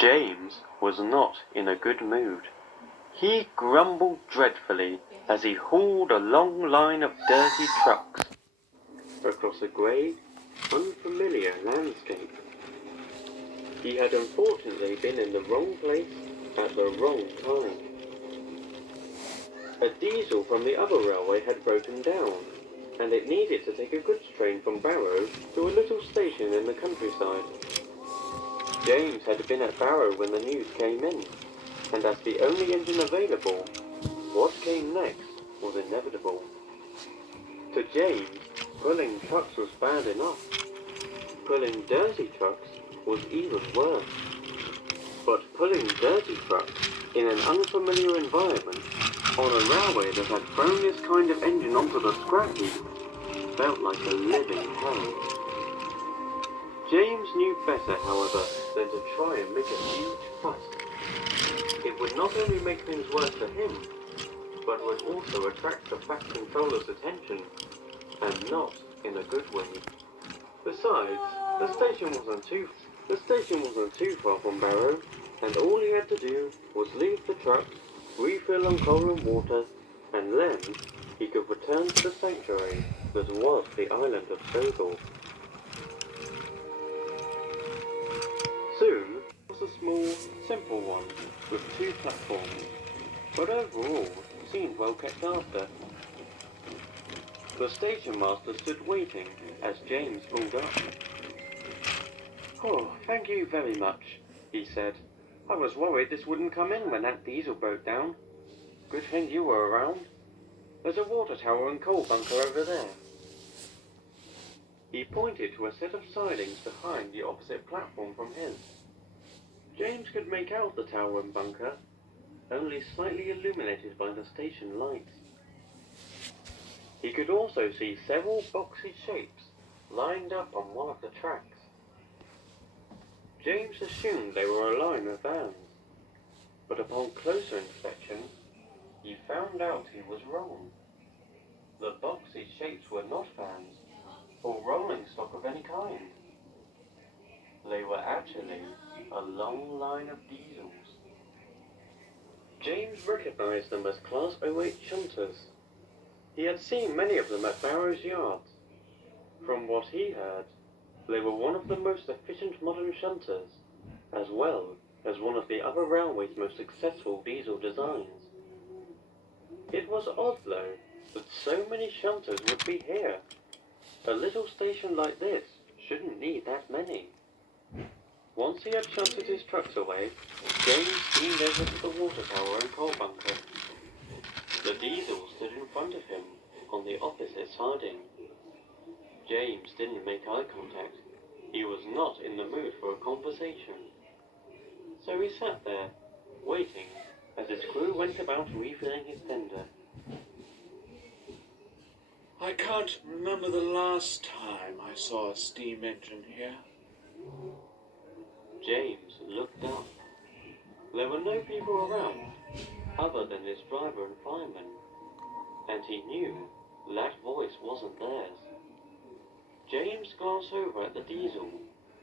James was not in a good mood. He grumbled dreadfully as he hauled a long line of dirty trucks across a grey, unfamiliar landscape. He had unfortunately been in the wrong place at the wrong time. A diesel from the other railway had broken down, and it needed to take a goods train from Barrow to a little station in the countryside. James had been at Barrow when the news came in, and as the only engine available, what came next was inevitable. To James, pulling trucks was bad enough. Pulling dirty trucks was even worse. But pulling dirty trucks in an unfamiliar environment on a railway that had thrown this kind of engine onto the scrap heap felt like a living hell. James knew better, however, than to try and make a huge fuss. It would not only make things worse for him, but would also attract the Fat Controller's attention, and not in a good way. Besides, the station wasn't too far from Barrow, and all he had to do was leave the truck, refill on coal and water, and then he could return to the sanctuary that was the island of Sogol. Soon, it was a small, simple one, with 2 platforms, but overall seemed well kept after. The station master stood waiting as James pulled up. "Oh, thank you very much," he said. "I was worried this wouldn't come in when that diesel broke down. Good thing you were around. There's a water tower and coal bunker over there." He pointed to a set of sidings behind the opposite platform from his. James could make out the tower and bunker, only slightly illuminated by the station lights. He could also see several boxy shapes lined up on one of the tracks. James assumed they were a line of vans, but upon closer inspection, he found out he was wrong. The boxy shapes were not vans, or rolling stock of any kind. They were actually a long line of diesels. James recognized them as Class 08 shunters. He had seen many of them at Barrow's yards. From what he heard, they were one of the most efficient modern shunters, as well as one of the other railway's most successful diesel designs. It was odd, though, that so many shunters would be here. A little station like this shouldn't need that many. Once he had shunted his trucks away, James steamed over to the water tower and coal bunker. The diesel stood in front of him, on the opposite siding. James didn't make eye contact. He was not in the mood for a conversation. So he sat there, waiting, as his crew went about refilling his tender. I can't remember the last time I saw a steam engine here. James looked up. There were no people around, other than his driver and fireman, and he knew that voice wasn't theirs. James glanced over at the diesel,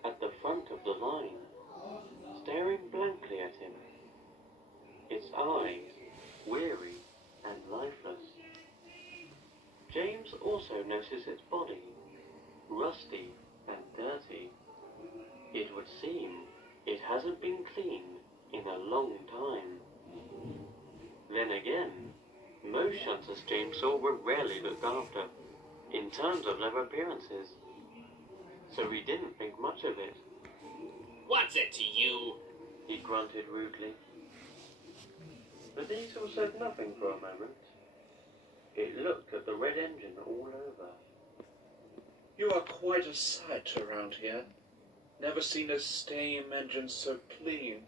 at the front of the line, staring blankly at him, its eyes weary and lifeless. James also noticed its body, rusty and dirty. It would seem it hasn't been cleaned in a long time. Then again, most shunters James saw were rarely looked after, in terms of their appearances, so he didn't think much of it. "What's it to you?" he grunted rudely. The diesel said nothing for a moment. It looked at the red engine all over. You are quite a sight around here. Never seen a steam engine so clean,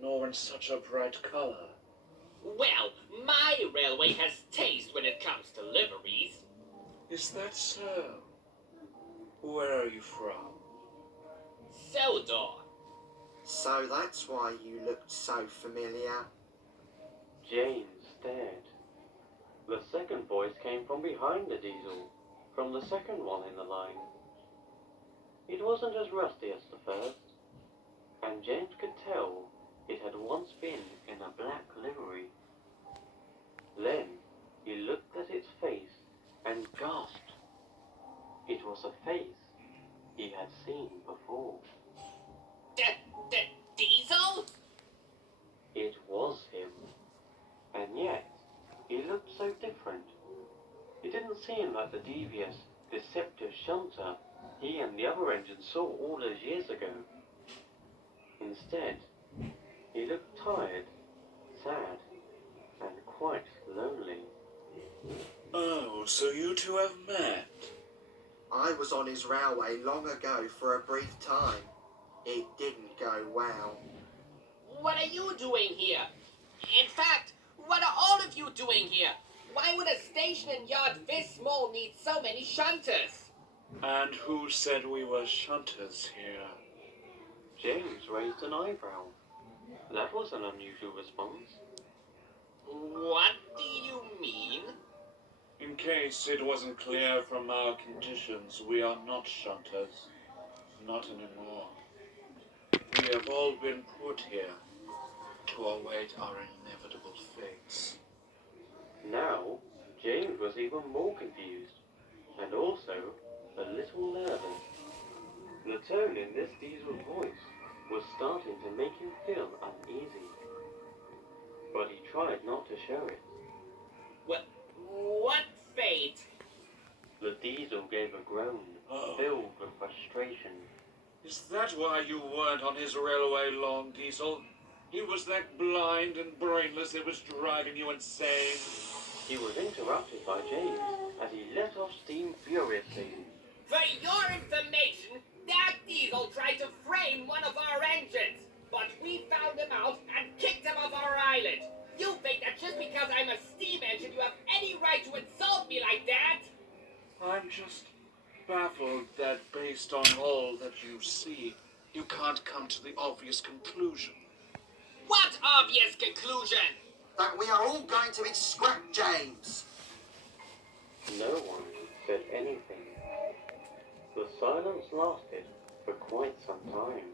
nor in such a bright colour. Well, my railway has taste when it comes to liveries. Is that so? Where are you from? Sodor. So that's why you looked so familiar. James stared. The second voice came from behind the diesel, from the second one in the line. It wasn't as rusty as the first, and James could tell it had once been in a black livery. Then he looked at its face and gasped. It was a face he had seen before. Diesel? It was him, and yet he looked so different. It didn't seem like the devious, deceptive shunter he and the other engines saw all those years ago. Instead, he looked tired, sad, and quite lonely. Oh, so you two have met? I was on his railway long ago for a brief time. It didn't go well. What are you doing here? In fact, what are all of you doing here? Why would a station and yard this small need so many shunters? And who said we were shunters here? James raised an eyebrow. That was an unusual response. What do you mean? In case it wasn't clear from our conditions, we are not shunters. Not anymore. We have all been put here to await our inevitable fates. Now, James was even more confused, and also a little nervous. The tone in this Diesel's voice was starting to make him feel uneasy. But he tried not to show it. What fate? The Diesel gave a groan, filled with frustration. Is that why you weren't on his railway long, Diesel? He was that blind and brainless it was driving you insane. He was interrupted by James as he let off steam furiously. For your information, that Diesel tried to frame one of our engines, but we found him out and kicked him off our island. You think that just because I'm a steam engine, you have any right to insult me like that? I'm just baffled that based on all that you see, you can't come to the obvious conclusion. What obvious conclusion? That we are all going to be scrapped, James. No one said anything. The silence lasted for quite some time.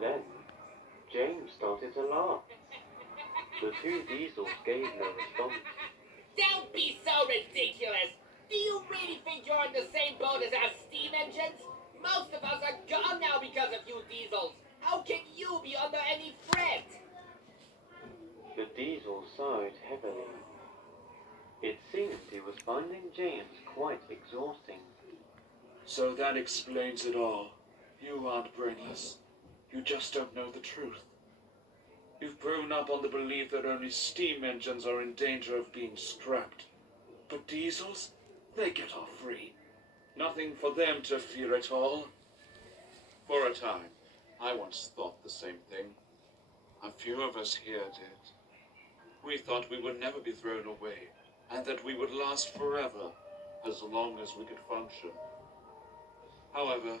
Then, James started to laugh. The two Diesels gave no response. Don't be so ridiculous. Do you really think you're in the same boat as our steam engines? Most of us are gone now because of you Diesels. How can you be under any threat? The Diesel sighed heavily. It seemed he was finding James quite exhausting. So that explains it all. You aren't brainless. You just don't know the truth. You've grown up on the belief that only steam engines are in danger of being scrapped. But diesels, they get off free. Nothing for them to fear at all. For a time, I once thought the same thing. A few of us here did. We thought we would never be thrown away, and that we would last forever, as long as we could function. However,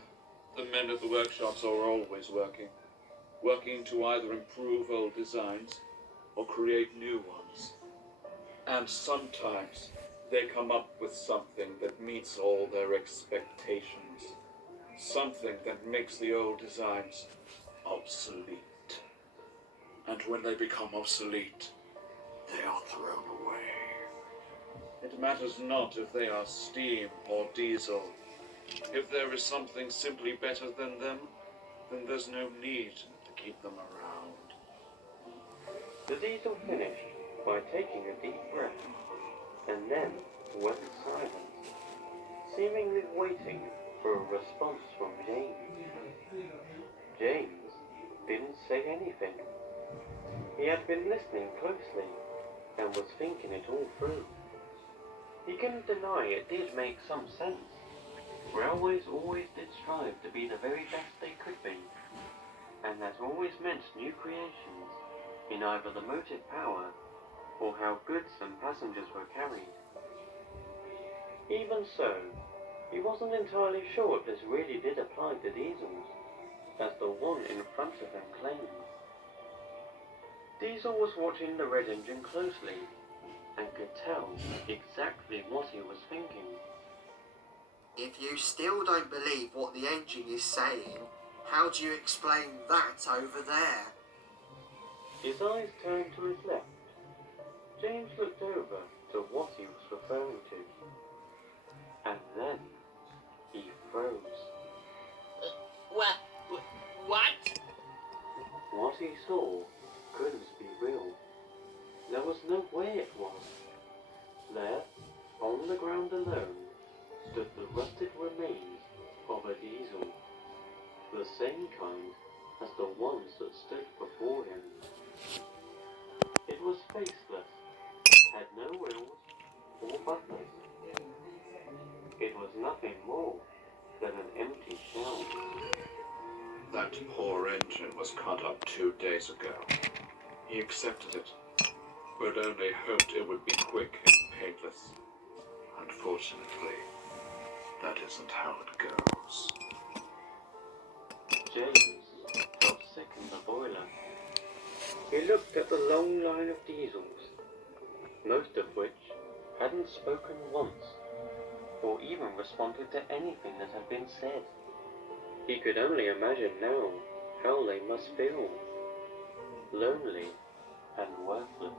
the men at the workshops are always working to either improve old designs or create new ones. And sometimes they come up with something that meets all their expectations. Something that makes the old designs obsolete. And when they become obsolete, they are thrown away. It matters not if they are steam or diesel. If there is something simply better than them, then there's no need to keep them around. The Diesel finished by taking a deep breath, and then went silent, seemingly waiting for a response from James. James didn't say anything. He had been listening closely and was thinking it all through. He couldn't deny it did make some sense. Railways always did strive to be the very best they could be, and that always meant new creations in either the motive power or how goods and passengers were carried. Even so, he wasn't entirely sure if this really did apply to diesels, as the one in front of him claimed. Diesel was watching the red engine closely, and could tell exactly what he was thinking. If you still don't believe what the engine is saying, how do you explain that over there? His eyes turned to his left. James looked over to what he was referring to. And then he froze. What? What? What he saw couldn't be real. There was no way it was. There, on the ground alone, stood the rusted remains of a diesel. The same kind as the ones that stood before him. It was faceless, had no wheels or buttons. It was nothing more than an empty shell. That poor engine was cut up 2 days ago. He accepted it, but only hoped it would be quick and painless. Unfortunately, that isn't how it goes. James felt sick in the boiler. He looked at the long line of diesels, most of which hadn't spoken once, or even responded to anything that had been said. He could only imagine now how they must feel. Lonely and worthless.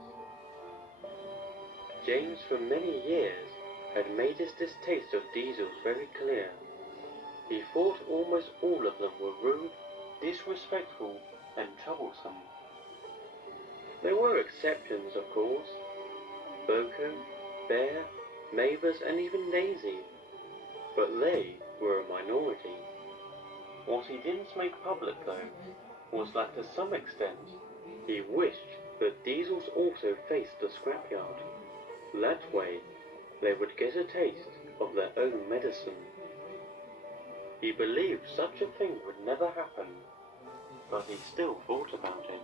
James for many years had made his distaste of diesels very clear. He thought almost all of them were rude, disrespectful, and troublesome. There were exceptions, of course. Boko, Bear, Mavis, and even Daisy. But they were a minority. What he didn't make public, though, was that to some extent, he wished that diesels also faced the scrapyard. That way, they would get a taste of their own medicine. He believed such a thing would never happen, but he still thought about it.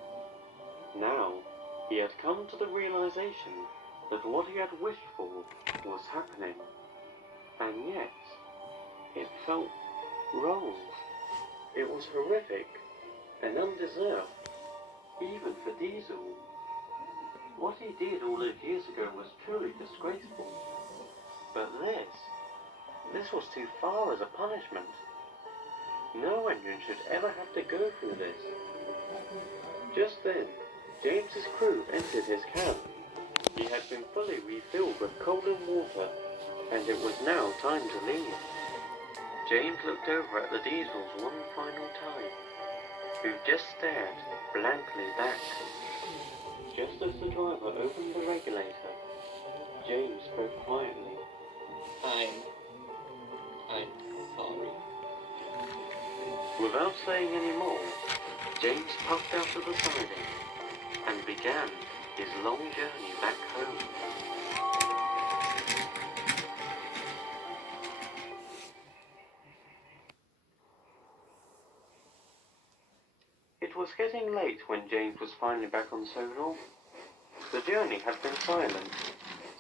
Now, he had come to the realization that what he had wished for was happening, and yet, it felt wrong. It was horrific and undeserved, even for Diesel. What he did all those years ago was truly disgraceful. But this was too far as a punishment. No engine should ever have to go through this. Just then, James's crew entered his camp. He had been fully refilled with coal and water, and it was now time to leave. James looked over at the diesels one final time, who just stared blankly back. Just as the driver opened the regulator, James spoke quietly. I'm sorry. Without saying any more, James puffed out of the siding and began his long journey back home. It was getting late when James was finally back on Sodor. The journey had been silent,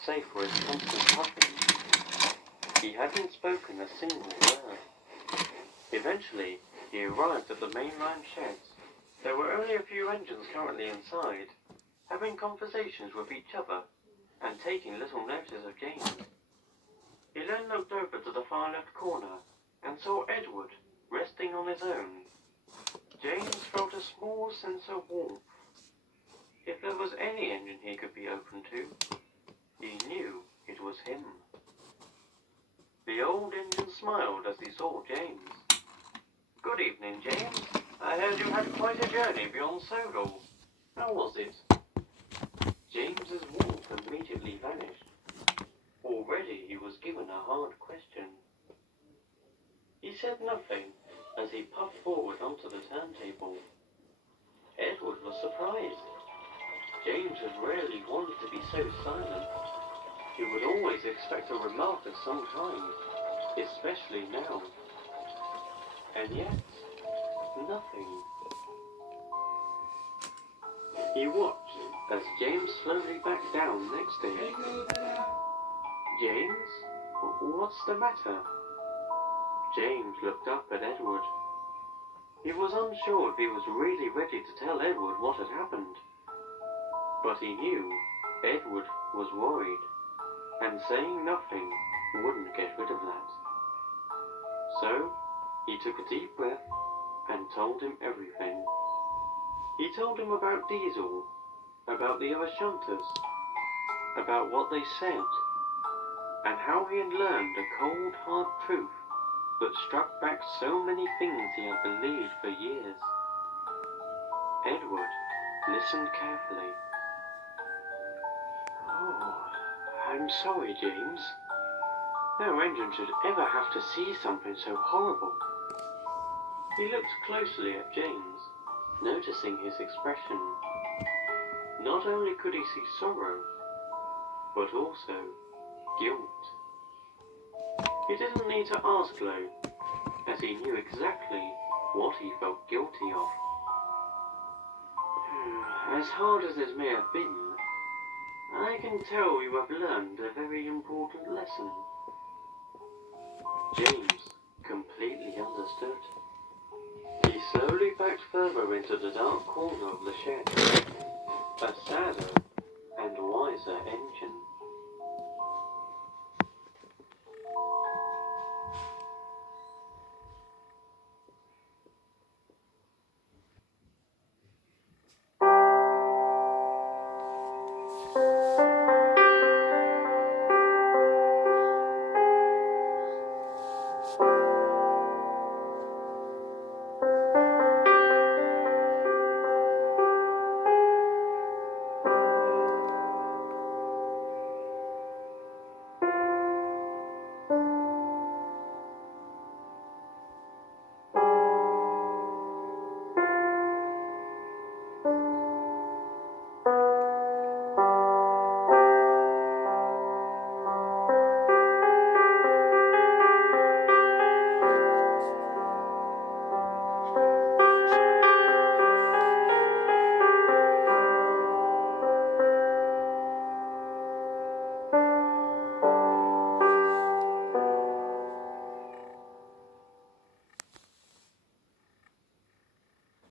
save for his constant puffing. He hadn't spoken a single word. Eventually, he arrived at the mainline sheds. There were only a few engines currently inside, having conversations with each other and taking little notice of James. He then looked over to the far left corner and saw Edward resting on his own. James felt a small sense of warmth. If there was any engine he could be open to, he knew it was him. The old engine smiled as he saw James. "Good evening, James. I heard you had quite a journey beyond Sodor. How was it?" James's warmth immediately vanished. Already he was given a hard question. He said nothing as he puffed forward onto the turntable. Edward was surprised. James had rarely wanted to be so silent. He would always expect a remark of some kind, especially now. And yet, nothing. He watched as James slowly backed down next to him. "James, what's the matter?" James looked up at Edward. He was unsure if he was really ready to tell Edward what had happened. But he knew Edward was worried, and saying nothing wouldn't get rid of that. So, he took a deep breath and told him everything. He told him about Diesel, about the other shunters, about what they said, and how he had learned a cold, hard truth that struck back so many things he had believed for years. Edward listened carefully. Oh, I'm sorry, James. No engine should ever have to see something so horrible. He looked closely at James, noticing his expression. Not only could he see sorrow, but also guilt. He didn't need to ask Lo, as he knew exactly what he felt guilty of. As hard as this may have been, I can tell you have learned a very important lesson. James completely understood. He slowly backed further into the dark corner of the shed. A sadder and wiser engine.